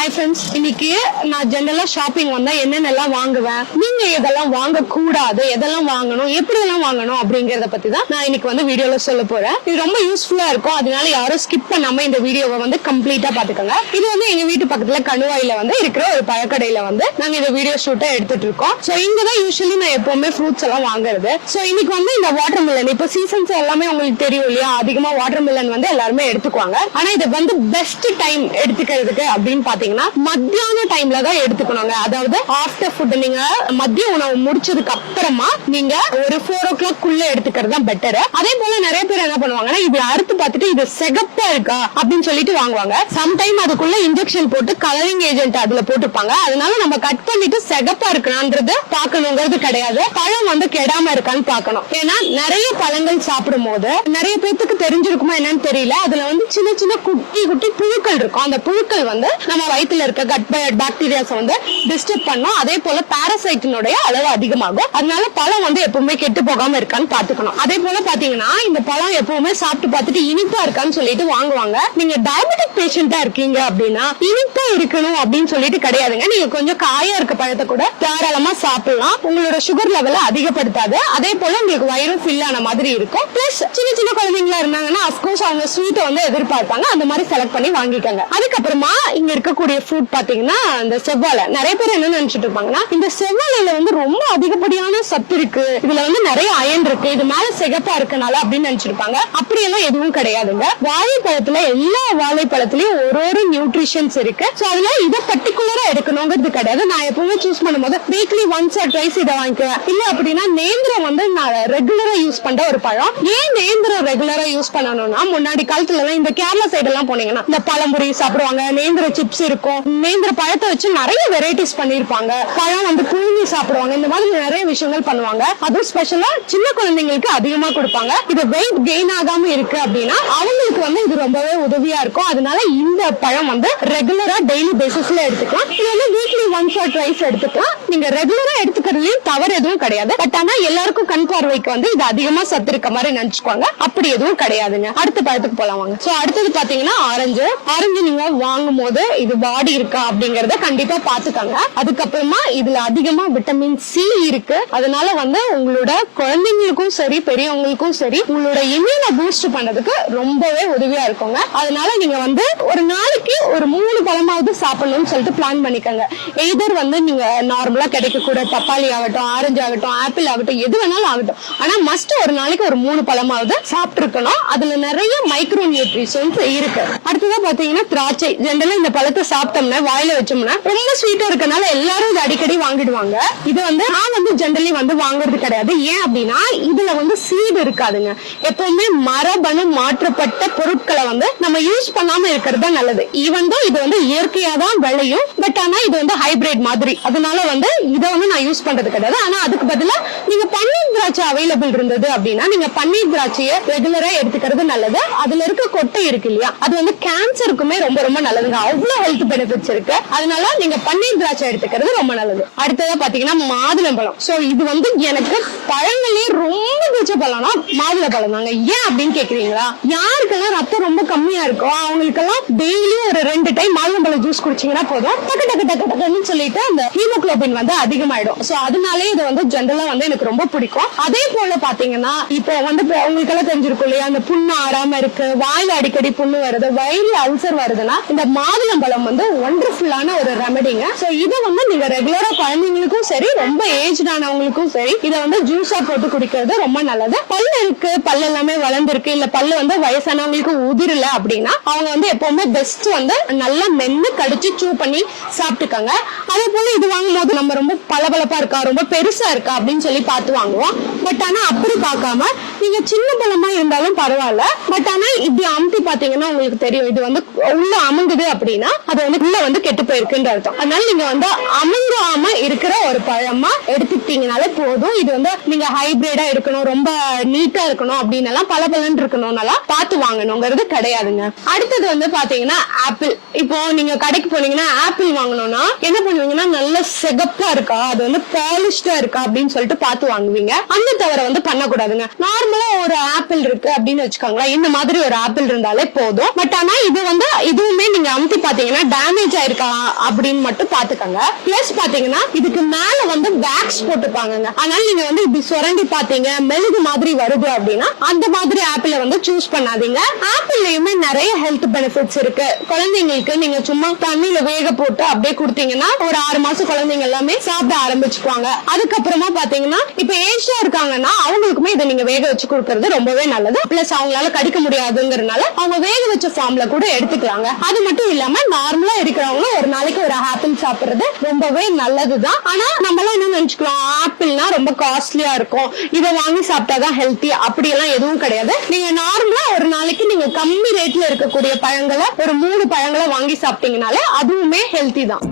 Hi friends, இன்னைக்கு நான் ஜெனரலா ஷாப்பிங் வந்தா என்னென்னலாம் வாங்குவேன், நீங்க எதெல்லாம் வாங்க கூடாது, எதெல்லாம் வாங்கணும், எப்படி எல்லாம் வாங்கணும் அப்படிங்கறத பத்தி தான் நான் இன்னைக்கு வந்து வீடியோல சொல்ல போறேன். இது ரொம்ப யூஸ்ஃபுல்லா இருக்கும், அதனால யாரும் ஸ்கிப் பண்ணாம இந்த வீடியோவை வந்து கம்ப்ளீட்டா பாத்துக்கோங்க. இது வந்து எங்க வீட்டு பக்கத்துல கணுவாயில வந்து இருக்கிற ஒரு பழக்கடையில வந்து நாங்க இந்த வீடியோ ஷூட்டை எடுத்துட்டு இருக்கோம். சோ இங்கதான் யூஸ்வலி நான் எப்பவுமே ஃப்ரூட்ஸ் எல்லாம் வாங்குறது. சோ இன்னைக்கு வந்து இந்த வாட்டர் மில்லன், இப்ப சீசன்ஸ் எல்லாமே உங்களுக்கு தெரியும் இல்லையா, அதிகமா வாட்டர் மில்லன் வந்து எல்லாருமே எடுத்துக்குவாங்க. ஆனா இது வந்து பெஸ்ட் டைம் எடுத்துக்கிறதுக்கு அப்படின்னு பாத்தீங்கன்னா மத்தியான டைம்ல தான் எடுத்துக்கணுங்க. அதாவது ஆஃப்டர் ஃபுட், நீங்க மதிய உணவு முடிச்சதுக்கு அப்புறமா நீங்க ஒரு 4 o'clock குள்ள எடுத்துக்கிறது தான் பெட்டர். அதே போல நிறைய பேர் என்ன பண்ணுவாங்கன்னா, இது அறுத்து பார்த்துட்டு இது சிகப்பா இருக்கா அப்படின்னு சொல்லிட்டு வாங்குவாங்க. சம்டைம் அதுக்குள்ள இன்ஜெக்ஷன் போட்டு கலரிங் ஏஜென்ட் அதுல போட்டுப்பாங்க. அதனால நம்ம கட் பண்ணிட்டு சிகப்பா இருக்கணும்ன்றது பாக்கணுங்கிறது கிடையாது. பழம் வந்து கெடாம இருக்கான்னு பாக்கணும். ஏன்னா நிறைய பழங்கள் சாப்பிடும் போது நிறைய பேருக்கு தெரிஞ்சிருக்குமா என்னன்னு தெரியல, அதுல வந்து சின்ன சின்ன குட்டி குட்டி புழுக்கள் இருக்கும். அந்த புழுக்கள் வந்து நம்ம வயிற்றுல இருக்க கட் பாக்டீரியாஸ் வந்து டிஸ்டர்ப் பண்ணும். அதே போல பாராசைட்டினுடைய அளவு அதிகமாகும். அதனால பழம் வந்து எப்பவுமே கெட்டு போகாம இருக்கான்னு பாத்துக்கணும். அதே போல பாத்தீங்கன்னா இந்த பழம் எப்பவுமே சாப்பிட்டு பார்த்துட்டு இனிப்பா இருக்கான்னு சொல்லிட்டு வாங்குவாங்க. நீங்க டயபெட்டிக் பேஷண்டா இருக்கீங்க அப்படின்னா இனிப்பா இருக்கணும் அப்படின்னு சொல்லிட்டு கிடையாதுங்க. நீங்க கொஞ்சம் காயா இருக்க பழத்தை கூட தாராளமா சாப்பிடலாம். உங்களோட சுகர் லெவலை அதிகப்படுத்தாது. அதே போல உங்களுக்கு வயிறும் ஃபில் ஆன மாதிரி இருக்கும். பிளஸ் சின்ன சின்ன குழந்தைங்களா இருந்தாங்கன்னா அப்கோர்ஸ் அவங்க ஸ்வீட்டை வந்து எதிர்பார்ப்பாங்க. அந்த மாதிரி செலக்ட் பண்ணி வாங்கிக்கோங்க. அதுக்கப்புறமா இங்க இருக்கக்கூடிய ஃப்ரூட் பாத்தீங்கன்னா இந்த செவ்வாழை. நிறைய பேர் என்ன நினைச்சிட்டு இருப்பாங்கன்னா, இந்த செவ்வாழையில வந்து ரொம்ப அதிகப்படியான சத்து இருக்கு, இதுல வந்து நிறைய அயன் இருக்கு, இது மேல சிகப்பா இருக்கனால அப்படின்னு நினைச்சிருப்பாங்க. அப்படி எல்லாம் எதுவும் கிடையாதுங்க. வாழைப்பழத்துல எல்லா வாழைப்பழத்திலயும் ஒரு நியூட்ரிஷன்ஸ் இருக்கு. சோ அதுல இதை பர்டிகுலரா எடுக்கணுங்கிறது கிடையாது. நான் எப்பவுமே சூஸ் பண்ணும்போது வீக்லி ஒன்ஸ் ஆர் ட்வைஸ் இதை வாங்கிக்குவேன். இல்ல அப்படின்னா நேந்திரம் வந்து நான் ரெகுலரா யூஸ் பண்ற ஒரு பழம். ஏன் நேந்திரம் ரெகுலரா யூஸ் பண்ணணும்னா, முன்னாடி காலத்துல இந்த கேரளா சைடு எல்லாம் போனீங்கன்னா இந்த பழம்புரி சாப்பிடுவாங்க, நேந்திர சிப்ஸ் இருக்கும், நேந்திர பழத்தை வச்சு நிறைய வெரைட்டிஸ் பண்ணிருப்பாங்க, பழம் வந்து புழுங்கி சாப்பிடுவாங்க, இந்த மாதிரி நிறைய விஷயங்கள் பண்ணுவாங்க. அதுவும் ஸ்பெஷலா சின்ன குழந்தைங்களுக்கு அதிகமா கொடுப்பாங்க. இது வெயிட் கெயின் ஆகாம இருக்கு அப்படின்னா அவங்களுக்கு வந்து இது ரொம்பவே உதவியா இருக்கும். அதனால இந்த பழம் வந்து ரெகுலரா டெய்லி பேசிஸ்ல எடுத்துக்கலாம். இது வந்து வீக்லி ஒன்ஸ் ஆர் ட்வைஸ் எடுத்துக்கலாம். நீங்க ரெகுலரா எடுத்துக்கிறதுலயும் தவறு எதுவும் கிடையாது. பட் ஆனா எல்லாருக்கும் கண் பார்வைக்கு வந்து இது அதிகமா சத்து இருக்க மாதிரி நினைச்சுக்குவாங்க. அப்படி எதுவும் கிடையாதுங்க. அடுத்த பழத்துக்கு போலாம் வாங்க. சோ அடுத்தது பாத்தீங்கன்னா ஆரஞ்சு. ஆரஞ்சு நீங்க வாங்கும் போது இது பாடி இருக்கா அப்படிங்கறத கண்டிப்பா பாத்துக்கோங்க. அதுக்கப்புறமா இதுல அதிகமா விட்டமின் சி இருக்கு. அதனால வந்து உங்களோட குழந்தைங்களுக்கும் சரி பெரியவங்களுக்கும் சரி உங்களோட இம்யூனை பூஸ்ட் பண்றதுக்கு ரொம்பவே உதவியா இருக்குங்க. அதனால நீங்க வந்து ஒரு நாளைக்கு ஒரு 3 பழமாவது சாப்பிடணும்னு சொல்லிட்டு பிளான் பண்ணிக்கோங்க. எய்தர் வந்து நீங்க நார்மலா கிடைக்கக்கூடிய பப்பாளி ஆகட்டும், ஆரஞ்சு ஆகட்டும், ஆப்பிள் ஆகட்டும், எது வேணாலும் ஆகட்டும், ஆனா மஸ்ட் ஒரு நாளைக்கு ஒரு 3 பழமாவது சாப்பிட்டு இருக்கணும். அதுல நிறைய மைக்ரோ நியூட்ரிஷன்ஸ் இருக்கு. அடுத்ததா பாத்தீங்கன்னா திராட்சை. ஜெனரலா இந்த பழத்தை சாப்பிட்டோம்னா வாயில வச்சோம்னா ரொம்ப ஸ்வீட்டா இருக்கனால எல்லாரும் இது அடிக்கடி வாங்கிடுவாங்க. இது வந்து நான் வந்து ஜெனரலி வந்து வாங்குறது கிடையாது. ஏன் அப்படின்னா இதுல வந்து சீடு இருக்காதுங்க. எப்பவுமே மரபணு மாற்றப்பட்ட பொருட்களை வந்து நம்ம யூஸ் பண்ணாம இருக்கிறது தான் நல்லது. ஈவன் தான் இது வந்து இயற்கையா தான் விளையும், பட் ஆனா இது வந்து ஹைபிரிட் மாதிரி. அதனால வந்து இதை வந்து நான் யூஸ் பண்றது கிடையாது. ஆனா அதுக்கு பதிலா நீங்க பன்னீர் திராட்சை அவைலபிள் இருந்தது அப்படின்னா நீங்க பன்னீர் திராட்சையை ரெகுலரா எடுத்துக்கிறது நல்லது. அதுல இருக்க கொட்டை இருக்கு இல்லையா, அது வந்து கேன்சருக்குமே ரொம்ப ரொம்ப நல்லதுங்க. அவ்வளவு ஹெல்த் பெனிஃபிட்ஸ் இருக்கு. அதனால நீங்க பன்னீர் திராட்சை எடுத்துக்கிறது ரொம்ப நல்லது. அடுத்ததா பாத்தீங்கன்னா மாதுளம்பழம். சோ இது வந்து எனக்கு பழங்களே ரொம்ப பிடிச்ச பழம்னா மாதுளம்பழம் தாங்க. ஏன் அப்படின்னு கேக்குறீங்களா? யாருக்கெல்லாம் ரத்தம் ரொம்ப கம்மியா இருக்கோ அவங்களுக்கெல்லாம் டெய்லியும் ஒரு 2 டைம் மாதுளம்பழம் ஜூஸ் குடிச்சீங்கன்னா போதும், டக்கு டக்கு டக்கு டக்குன்னு சொல்லிட்டு அந்த ஹீமோகுளோபின் வந்து அதிகமாயிடும். சோ அதனாலே இது வந்து ஜெனரலா வந்து எனக்கு ரொம்ப பிடிக்கும். அதே போல பாத்தீங்கன்னா இப்போ வந்து உங்களுக்கு எல்லாம் தெரிஞ்சிருக்கும் இல்லையா, அந்த புண்ணு ஆறாம இருக்கு, வாயில அடிக்கடி புண்ணு வருது, வயிறு அல்சர் வருதுன்னா இந்த மாதுளம்பழம் வந்து ஒண்டர்ஃபுல்லான ஒரு ரெமெடிங்க. சோ இதை வந்து நீங்க ரெகுலரா குழந்தைங்களுக்கும் சரி ரொம்ப ஏஜ் ஆனவங்களுக்கும் சரி இதை வந்து ஜூஸா போட்டு குடிக்கிறது ரொம்ப நல்லது. பல்லு இருக்கு, பல்லு எல்லாமே வளர்ந்துருக்கு, இல்ல பல்லு வந்து வயசானவங்களுக்கு உதிரல அப்படின்னா அவங்க வந்து எப்பவுமே பெஸ்ட் வந்து நல்லா மென்னு கடிச்சு சூ பண்ணி சாப்பிட்டுக்கோங்க. அதே போல இது வாங்கும் போது நம்ம ரொம்ப பளபளப்பா இருக்கா, ரொம்ப பெருசா இருக்கா அப்படின்னு சொல்லி பார்த்து வாங்குவோம். பட் ஆனா அப்படி பார்க்காம நீங்க சின்ன பழமா இருந்தாலும் பரவாயில்ல, பட் ஆனா இப்படி அமுத்தி பாத்தீங்கன்னா உங்களுக்கு தெரியும் இது வந்து உள்ள அமுங்குது அப்படின்னா அது வந்து உள்ள வந்து கெட்டு போயிருக்குன்ற அர்த்தம். அதனால நீங்க வந்து அமுங்காம இருக்கிற ஒரு பழமா எடுத்துக்கிட்டீங்கனாலே போதும். இது வந்து நீங்க ஹைபிரிடா இருக்கணும், ரொம்ப நீட்டா இருக்கணும் அப்படின்னு எல்லாம் பல பலன் இருக்கணும்னாலாம் பார்த்து வாங்கணுங்கிறது கிடையாதுங்க. அடுத்தது வந்து பாத்தீங்கன்னா ஆப்பிள். இப்போ நீங்க கடைக்கு போனீங்கன்னா ஆப்பிள் வாங்கணும்னா என்ன பண்ணுவீங்கன்னா நல்ல சிகப்பா இருக்கா, அது வந்து பாலிஷ்டா இருக்கா அப்படின்னு சொல்லிட்டு பார்த்து வாங்குவீங்க. அந்த தவிர வந்து பண்ணக்கூடாதுங்க. நார்மலா ஒரு ஆப்பிள் இருக்கு அப்படின்னு வச்சுக்கோங்களேன், இந்த மாதிரி ஒரு ஆப்பிள் இருந்தாலே போதும். பட் ஆனா இது வந்து இதுவுமே நீங்க அமுத்தி பாத்தீங்கன்னா டேமேஜ் ஆயிருக்கா அப்படின்னு மட்டும் பாத்துக்கோங்க. பிளஸ் பாத்தீங்கன்னா இதுக்கு மேல வந்து வேக்ஸ் போட்டுப்பாங்க. அதனால நீங்க வந்து இப்படி சுரண்டி பாத்தீங்க மெழுகு மாதிரி வருது அப்படின்னா அந்த மாதிரி ஆப்பிள வந்து சூஸ் பண்ணாதீங்க. ஆப்பிள்லயுமே நிறைய ஹெல்த் பெனிஃபிட்ஸ் இருக்கு. குழந்தைங்களுக்கு நீங்க சும்மா தண்ணியில வேக போட்டு அப்படியே கொடுத்தீங்கன்னா ஒரு 6 மாசம் குழந்தைங்க எல்லாமே சாப்பிட ஆரம்பிச்சுக்குவாங்க. அதுக்கப்புறமா பாத்தீங்கன்னா இப்ப ஏஜ்ல இருக்காங்கன்னா அவங்களுக்குமே இதை நீங்க வேக வச்சு கொடுக்கறது ரொம்பவே நல்லது. பிளஸ் அவங்களால கடிக்க முடியாதுங்கிறதுனால அவங்க வேக வச்ச ஃபார்ம்ல கூட எடுத்துக்கலாங்க. அது மட்டும் இல்லாம நார்மலா இருக்கிறவங்க ஒரு நாளைக்கு ஒரு ஆப்பிள் சாப்பிடுறது ரொம்பவே நல்லதுதான். ஆனா நம்மளாம் என்ன நினைச்சுக்கலாம், ஆப்பிள்னா ரொம்ப காஸ்ட்லியா இருக்கும், இதை வாங்கி சாப்பிட்டாதான் ஹெல்த்தி, அப்படி எல்லாம் எதுவும் கிடையாது. நீங்க நார்மலா ஒரு நாளைக்கு நீங்க கம்மி ரேட்ல இருக்கக்கூடிய பழங்களை ஒரு 3 பழங்களை வாங்கி சாப்பிட்டீங்கனாலே அதுவுமே ஹெல்த்தி தான்.